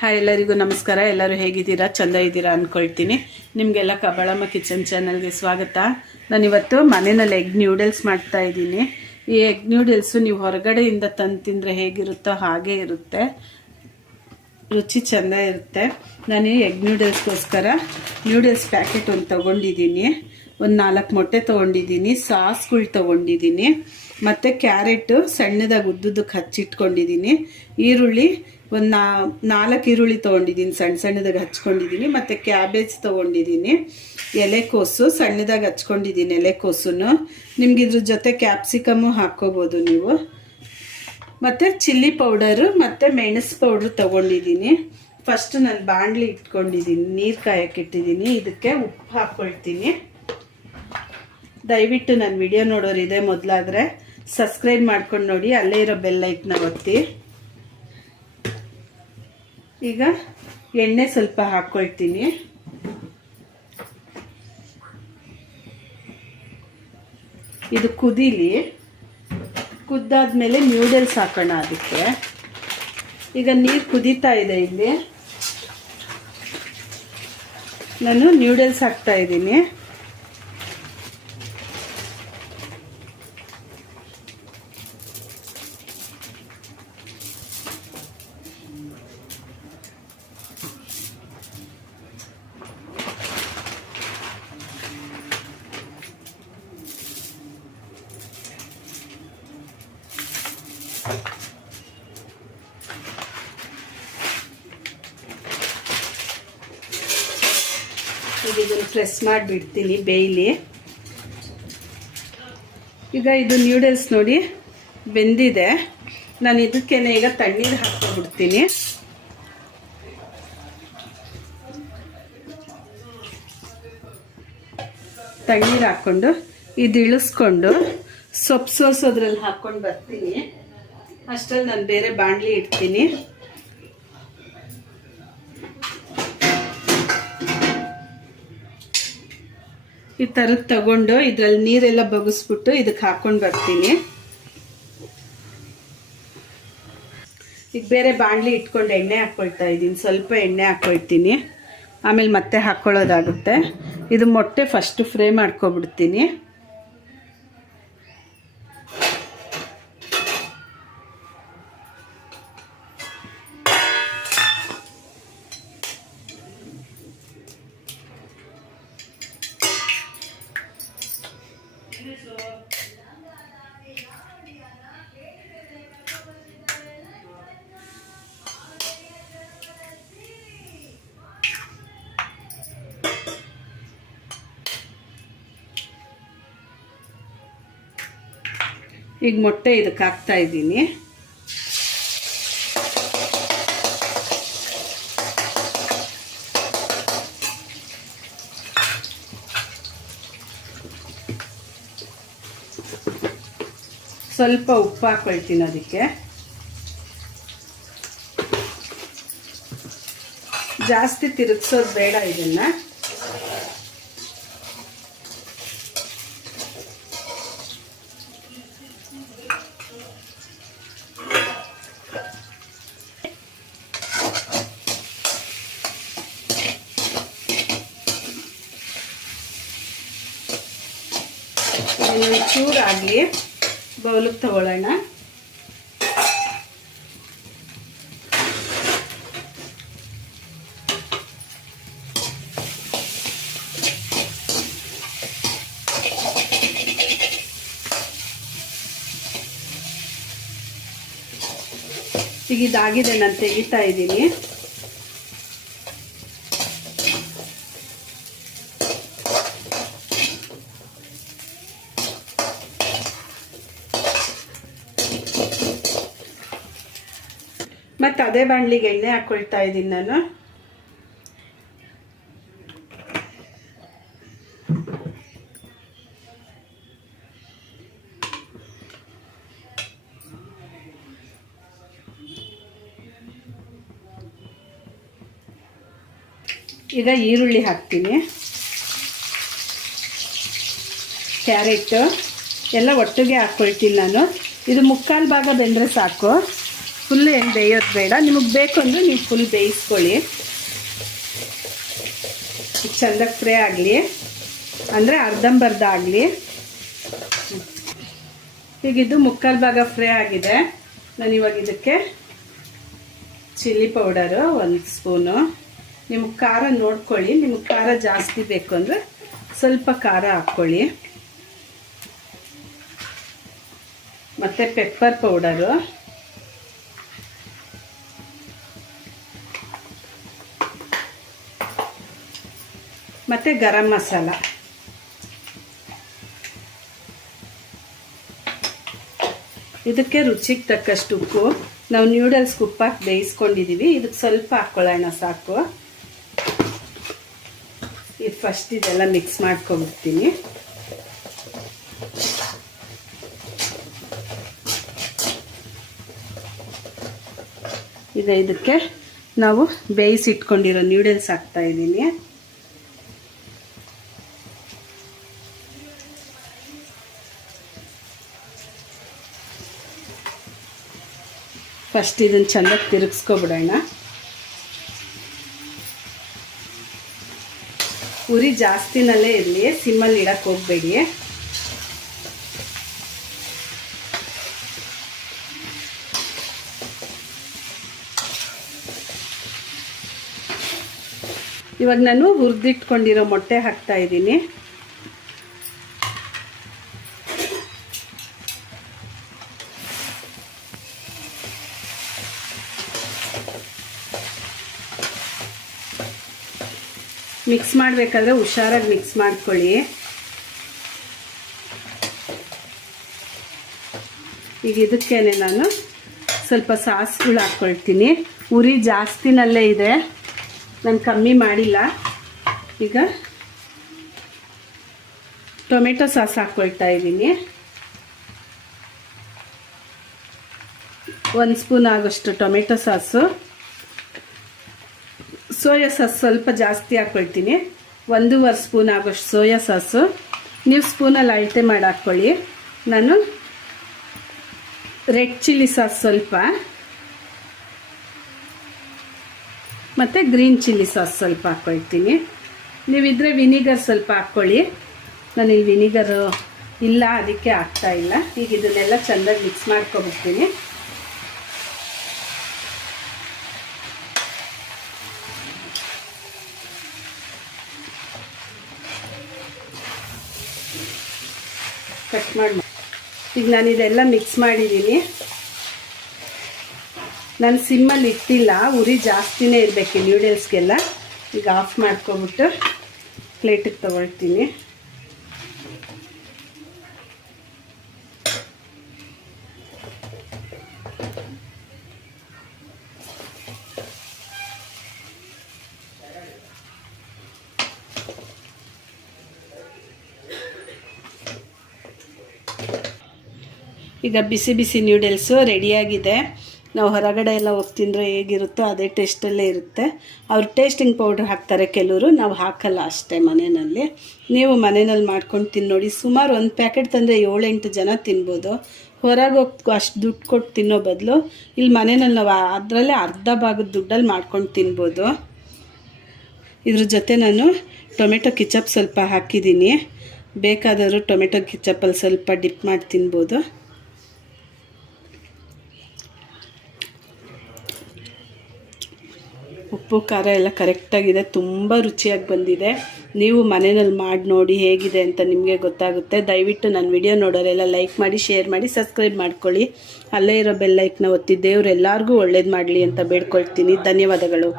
Hi ಎಲ್ಲರಿಗೂ ನಮಸ್ಕಾರ. ಎಲ್ಲರೂ ಹೇಗಿದ್ದೀರಾ? ಚೆಂದ ಇದ್ದೀರಾ ಅಂದ್ಕೊಳ್ತೀನಿ. ನಿಮಗೆಲ್ಲ ಕಬಳಮ್ಮ ಕಿಚನ್ ಚಾನಲ್ಗೆ ಸ್ವಾಗತ. ನಾನಿವತ್ತು ಮನೆಯಲ್ಲಿ ಎಗ್ ನ್ಯೂಡಲ್ಸ್ ಮಾಡ್ತಾ ಇದ್ದೀನಿ. ಈ ಎಗ್ ನ್ಯೂಡಲ್ಸು ನೀವು ಹೊರಗಡೆಯಿಂದ ತಂದು ತಿಂದರೆ ಹೇಗಿರುತ್ತೋ ಹಾಗೇ ಇರುತ್ತೆ, ರುಚಿ ಚೆಂದ ಇರುತ್ತೆ. ನಾನು ಈ ಎಗ್ ನ್ಯೂಡಲ್ಸ್ಗೋಸ್ಕರ ನ್ಯೂಡಲ್ಸ್ ಪ್ಯಾಕೆಟ್ ಒಂದು ತೊಗೊಂಡಿದ್ದೀನಿ, ಒಂದು 4 ಮೊಟ್ಟೆ ತೊಗೊಂಡಿದ್ದೀನಿ, ಸಾಸ್ಗಳು ತೊಗೊಂಡಿದ್ದೀನಿ, ಮತ್ತು ಕ್ಯಾರೆಟು ಸಣ್ಣದಾಗಿ ಉದ್ದುದಕ್ಕೆ ಹಚ್ಚಿಟ್ಕೊಂಡಿದ್ದೀನಿ, ಈರುಳ್ಳಿ ಒಂದು 4 ಈರುಳ್ಳಿ ತೊಗೊಂಡಿದ್ದೀನಿ, ಸಣ್ಣದಾಗಿ ಹಚ್ಕೊಂಡಿದ್ದೀನಿ, ಮತ್ತು ಕ್ಯಾಬೇಜ್ ತೊಗೊಂಡಿದ್ದೀನಿ, ಎಲೆಕೋಸು ಸಣ್ಣದಾಗಿ ಹಚ್ಕೊಂಡಿದ್ದೀನಿ. ಎಲೆಕೋಸನ್ನು ನಿಮ್ಗೆ ಇದ್ರ ಜೊತೆ ಕ್ಯಾಪ್ಸಿಕಮ್ಮು ಹಾಕ್ಕೋಬೋದು ನೀವು, ಮತ್ತು ಚಿಲ್ಲಿ ಪೌಡರು ಮತ್ತು ಮೆಣಸು ಪೌಡ್ರು ತೊಗೊಂಡಿದ್ದೀನಿ. ಫಸ್ಟ್ ನಾನು ಬಾಣಲಿ ಇಟ್ಕೊಂಡಿದ್ದೀನಿ, ನೀರು ಕಾಯಕ್ಕೆ ಇಟ್ಟಿದ್ದೀನಿ. ಇದಕ್ಕೆ ಉಪ್ಪು ಹಾಕ್ಕೊಳ್ತೀನಿ. ದಯವಿಟ್ಟು ನನ್ನ ವಿಡಿಯೋ ನೋಡೋರು ಇದೆ ಮೊದಲಾದರೆ ಸಬ್ಸ್ಕ್ರೈಬ್ ಮಾಡ್ಕೊಂಡು ನೋಡಿ, ಅಲ್ಲೇ ಇರೋ ಬೆಲ್ ಐಕನ್ನ ಒತ್ತಿ. ಈಗ ಎಣ್ಣೆ ಸ್ವಲ್ಪ ಹಾಕ್ಕೊಳ್ತೀನಿ. ಇದು ಕುದೀಲಿ, ಕುದ್ದಾದ್ಮೇಲೆ ನ್ಯೂಡಲ್ಸ್ ಹಾಕೋಣ ಅದಕ್ಕೆ. ಈಗ ನೀರು ಕುದೀತಾ ಇದೆ. ಇಲ್ಲಿ ನಾನು ನ್ಯೂಡಲ್ಸ್ ಹಾಕ್ತಾ ಇದ್ದೀನಿ. ಈಗ ಇದನ್ನು ಪ್ರೆಸ್ ಮಾಡಿಬಿಡ್ತೀನಿ ಬೇಯಲಿ. ಈಗ ಇದು ನ್ಯೂಡಲ್ಸ್ ನೋಡಿ ಬೆಂದಿದೆ. ನಾನು ಇದಕ್ಕೇನೆ ಈಗ ತಣ್ಣೀರು ಹಾಕ್ಕೊಬಿಡ್ತೀನಿ. ತಣ್ಣೀರು ಹಾಕ್ಕೊಂಡು ಇದು ಇಳಿಸ್ಕೊಂಡು ಸೊಪ್ಪು ಸೋಸೋದ್ರಲ್ಲಿ ಹಾಕ್ಕೊಂಡು ಬರ್ತೀನಿ. ಅಷ್ಟರಲ್ಲಿ ನಾನು ಬೇರೆ ಬಾಣಲಿ ಇಡ್ತೀನಿ. ಈ ಥರದ್ದು ತಗೊಂಡು ಇದರಲ್ಲಿ ನೀರೆಲ್ಲ ಬಗ್ಗಿಸ್ಬಿಟ್ಟು ಇದಕ್ಕೆ ಹಾಕ್ಕೊಂಡು ಬರ್ತೀನಿ. ಈಗ ಬೇರೆ ಬಾಣಲಿ ಇಟ್ಕೊಂಡು ಎಣ್ಣೆ ಹಾಕ್ಕೊಳ್ತಾ ಇದ್ದೀನಿ. ಸ್ವಲ್ಪ ಎಣ್ಣೆ ಹಾಕ್ಕೊಳ್ತೀನಿ, ಆಮೇಲೆ ಮತ್ತೆ ಹಾಕ್ಕೊಳ್ಳೋದಾಗುತ್ತೆ. ಇದು ಮೊಟ್ಟೆ ಫಸ್ಟು ಫ್ರೈ ಮಾಡ್ಕೊಬಿಡ್ತೀನಿ. ಈಗ ಮೊಟ್ಟೆ ಇದಕ್ಕೆ ಹಾಕ್ತಾ ಇದ್ದೀನಿ. ಸ್ವಲ್ಪ ಉಪ್ಪು ಹಾಕ್ಕೊಳ್ತೀನಿ ಅದಕ್ಕೆ. ಜಾಸ್ತಿ ತಿರುಗಿಸೋದು ಬೇಡ ಇದನ್ನು. ಚೂರಾಗಲಿ, ಬೌಲಿಗೆ ತಗೊಳ್ಳೋಣ. ಈಗ ಇದಾಗಿದೆ, ನಾನು ತೆಗಿತಾ ಇದ್ದೀನಿ. ಮತ್ತು ಅದೇ ಬಾಣಲಿಗೆ ಎಣ್ಣೆ ಹಾಕ್ಕೊಳ್ತಾ ಇದ್ದೀನಿ ನಾನು. ಈಗ ಈರುಳ್ಳಿ ಹಾಕ್ತೀನಿ, ಕ್ಯಾರೆಟ್, ಎಲ್ಲ ಒಟ್ಟಿಗೆ ಹಾಕ್ಕೊಳ್ತೀನಿ ನಾನು. ಇದು 3/4 ಭಾಗ ಬೆಂದರೆ ಸಾಕು. ಫುಲ್ ಏನು ಬೇಯೋದು ಬೇಡ, ನಿಮಗೆ ಬೇಕು ಅಂದರೆ ನೀವು ಫುಲ್ ಬೇಯಿಸ್ಕೊಳ್ಳಿ. ಚೆಂದಾಗಿ ಫ್ರೈ ಆಗಲಿ, ಅಂದರೆ ಅರ್ಧಂಬರ್ಧ ಆಗಲಿ. ಈಗ ಇದು ಮುಕ್ಕಾಲು ಭಾಗ ಫ್ರೈ ಆಗಿದೆ. ನಾನು ಇವಾಗ ಇದಕ್ಕೆ ಚಿಲ್ಲಿ ಪೌಡರು 1 ಸ್ಪೂನು. ನಿಮಗೆ ಖಾರ ನೋಡ್ಕೊಳ್ಳಿ, ನಿಮಗೆ ಖಾರ ಜಾಸ್ತಿ ಬೇಕು ಅಂದರೆ ಸ್ವಲ್ಪ ಖಾರ ಹಾಕ್ಕೊಳ್ಳಿ. ಮತ್ತು ಪೆಪ್ಪರ್ ಪೌಡರು, ಮತ್ತು ಗರಂ ಮಸಾಲ. ಇದಕ್ಕೆ ರುಚಿಗೆ ತಕ್ಕಷ್ಟು ಉಪ್ಪು. ನಾವು ನ್ಯೂಡಲ್ಸ್ಗೆ ಉಪ್ಪು ಹಾಕಿ ಬೇಯಿಸ್ಕೊಂಡಿದ್ದೀವಿ, ಇದಕ್ಕೆ ಸ್ವಲ್ಪ ಹಾಕ್ಕೊಳ್ಳೋಣ ಸಾಕು. ಇದು ಫಸ್ಟ್ ಇದೆಲ್ಲ ಮಿಕ್ಸ್ ಮಾಡ್ಕೊಂಡ್ಬಿಡ್ತೀನಿ. ಇದಕ್ಕೆ ನಾವು ಬೇಯಿಸಿಟ್ಕೊಂಡಿರೋ ನ್ಯೂಡಲ್ಸ್ ಹಾಕ್ತಾ ಇದ್ದೀನಿ. ಫಸ್ಟ್ ಇದನ್ನು ಚೆಂದಾಗಿ ತಿರುಗಿಸ್ಕೊಬಿಡೋಣ. ಉರಿ ಜಾಸ್ತಿನಲ್ಲೇ ಇರಲಿ, ಸಿಮ್ಮಲ್ಲಿ ಇಡಕ್ಕೆ ಹೋಗಬೇಡಿ. ಇವಾಗ ನಾನು ಹುರಿದಿಟ್ಕೊಂಡಿರೋ ಮೊಟ್ಟೆ ಹಾಕ್ತಾ ಇದ್ದೀನಿ. ಮಿಕ್ಸ್ ಮಾಡಬೇಕಾದ್ರೆ ಹುಷಾರಾಗಿ ಮಿಕ್ಸ್ ಮಾಡ್ಕೊಳ್ಳಿ. ಈಗ ಇದಕ್ಕೇನೆ ನಾನು ಸ್ವಲ್ಪ ಸಾಸ್ಗಳು ಹಾಕ್ಕೊಳ್ತೀನಿ. ಉರಿ ಜಾಸ್ತಿನಲ್ಲೇ ಇದೆ, ನಾನು ಕಮ್ಮಿ ಮಾಡಿಲ್ಲ. ಈಗ ಟೊಮೆಟೊ ಸಾಸ್ ಹಾಕ್ಕೊಳ್ತಾ ಇದ್ದೀನಿ. 1 ಸ್ಪೂನ್ ಆಗೋಷ್ಟು ಟೊಮೆಟೊ ಸಾಸು. ಸೋಯಾ ಸಾಸ್ ಸ್ವಲ್ಪ ಜಾಸ್ತಿ ಹಾಕ್ಕೊಳ್ತೀನಿ, 1.5 ಸ್ಪೂನ್ ಆಗೋಷ್ಟು ಸೋಯಾ ಸಾಸು. ನೀವು ಸ್ಪೂನಲ್ಲಿ ಅಳತೆ ಮಾಡಿ ಹಾಕ್ಕೊಳ್ಳಿ. ನಾನು ರೆಡ್ ಚಿಲ್ಲಿ ಸಾಸ್ ಸ್ವಲ್ಪ ಮತ್ತು ಗ್ರೀನ್ ಚಿಲ್ಲಿ ಸಾಸ್ ಸ್ವಲ್ಪ ಹಾಕ್ಕೊಳ್ತೀನಿ. ನೀವಿದ್ರೆ ವಿನಿಗರ್ ಸ್ವಲ್ಪ ಹಾಕ್ಕೊಳ್ಳಿ. ನಾನಿಲ್ಲಿ ವಿನಿಗರು ಇಲ್ಲ, ಅದಕ್ಕೆ ಹಾಕ್ತಾಯಿಲ್ಲ. ಈಗ ಇದನ್ನೆಲ್ಲ ಚೆಂದಾಗಿ ಮಿಕ್ಸ್ ಮಾಡ್ಕೊಬಿಡ್ತೀನಿ. ಕಟ್ ಮಾಡಿ ಈಗ ನಾನು ಇದೆಲ್ಲ ಮಿಕ್ಸ್ ಮಾಡಿದ್ದೀನಿ. ನಾನು ಸಿಮ್ಮಲ್ಲಿ ಇಟ್ಟಿಲ್ಲ, ಉರಿ ಜಾಸ್ತಿನೇ ಇರಬೇಕು ನ್ಯೂಡಲ್ಸ್ಗೆಲ್ಲ. ಈಗ ಆಫ್ ಮಾಡ್ಕೊಬಿಟ್ಟು ಪ್ಲೇಟಿಗೆ ತೊಗೊಳ್ತೀನಿ. ಈಗ ಬಿಸಿ ಬಿಸಿ ನ್ಯೂಡಲ್ಸು ರೆಡಿಯಾಗಿದೆ. ನಾವು ಹೊರಗಡೆ ಎಲ್ಲ ಹೋಗಿ ತಿಂದರೆ ಹೇಗಿರುತ್ತೋ ಅದೇ ಟೇಸ್ಟಲ್ಲೇ ಇರುತ್ತೆ. ಅವ್ರು ಟೇಸ್ಟಿಂಗ್ ಪೌಡ್ರ್ ಹಾಕ್ತಾರೆ ಕೆಲವರು, ನಾವು ಹಾಕಲ್ಲ ಅಷ್ಟೇ ಮನೆಯಲ್ಲಿ. ನೀವು ಮನೆಯಲ್ಲಿ ಮಾಡ್ಕೊಂಡು ತಿನ್ನೋಡಿ. ಸುಮಾರು 1 ಪ್ಯಾಕೆಟ್ ತಂದರೆ 7-8 ಜನ ತಿನ್ಬೋದು. ಹೊರಗೆ ಹೋಗಿ ಅಷ್ಟು ದುಡ್ಡು ಕೊಟ್ಟು ತಿನ್ನೋ ಬದಲು ಇಲ್ಲಿ ಮನೆಯಲ್ಲಿ ನಾವು ಅದರಲ್ಲೇ ಅರ್ಧ ಭಾಗದ ದುಡ್ಡಲ್ಲಿ ಮಾಡ್ಕೊಂಡು ತಿನ್ಬೋದು. ಇದ್ರ ಜೊತೆ ನಾನು ಟೊಮೆಟೊ ಕಿಚಪ್ ಸ್ವಲ್ಪ ಹಾಕಿದ್ದೀನಿ. ಬೇಕಾದವರು ಟೊಮೆಟೊ ಕಿಚಪ್ಪಲ್ಲಿ ಸ್ವಲ್ಪ ಡಿಪ್ ಮಾಡಿ ತಿನ್ಬೋದು. ಉಪ್ಪು ಖಾರ ಎಲ್ಲ ಕರೆಕ್ಟಾಗಿದೆ, ತುಂಬ ರುಚಿಯಾಗಿ ಬಂದಿದೆ. ನೀವು ಮನೆಯಲ್ಲಿ ಮಾಡಿ ನೋಡಿ ಹೇಗಿದೆ ಅಂತ ನಿಮಗೆ ಗೊತ್ತಾಗುತ್ತೆ. ದಯವಿಟ್ಟು ನನ್ನ ವಿಡಿಯೋ ನೋಡೋರೆಲ್ಲ ಲೈಕ್ ಮಾಡಿ, ಶೇರ್ ಮಾಡಿ, ಸಬ್ಸ್ಕ್ರೈಬ್ ಮಾಡ್ಕೊಳ್ಳಿ. ಅಲ್ಲೇ ಇರೋ ಬೆಲ್ ಐಕನ್ನ ಒತ್ತಿ ದೇವ್ರು ಎಲ್ಲರಿಗೂ ಒಳ್ಳೇದು ಮಾಡಲಿ ಅಂತ ಬೇಡ್ಕೊಳ್ತೀನಿ. ಧನ್ಯವಾದಗಳು.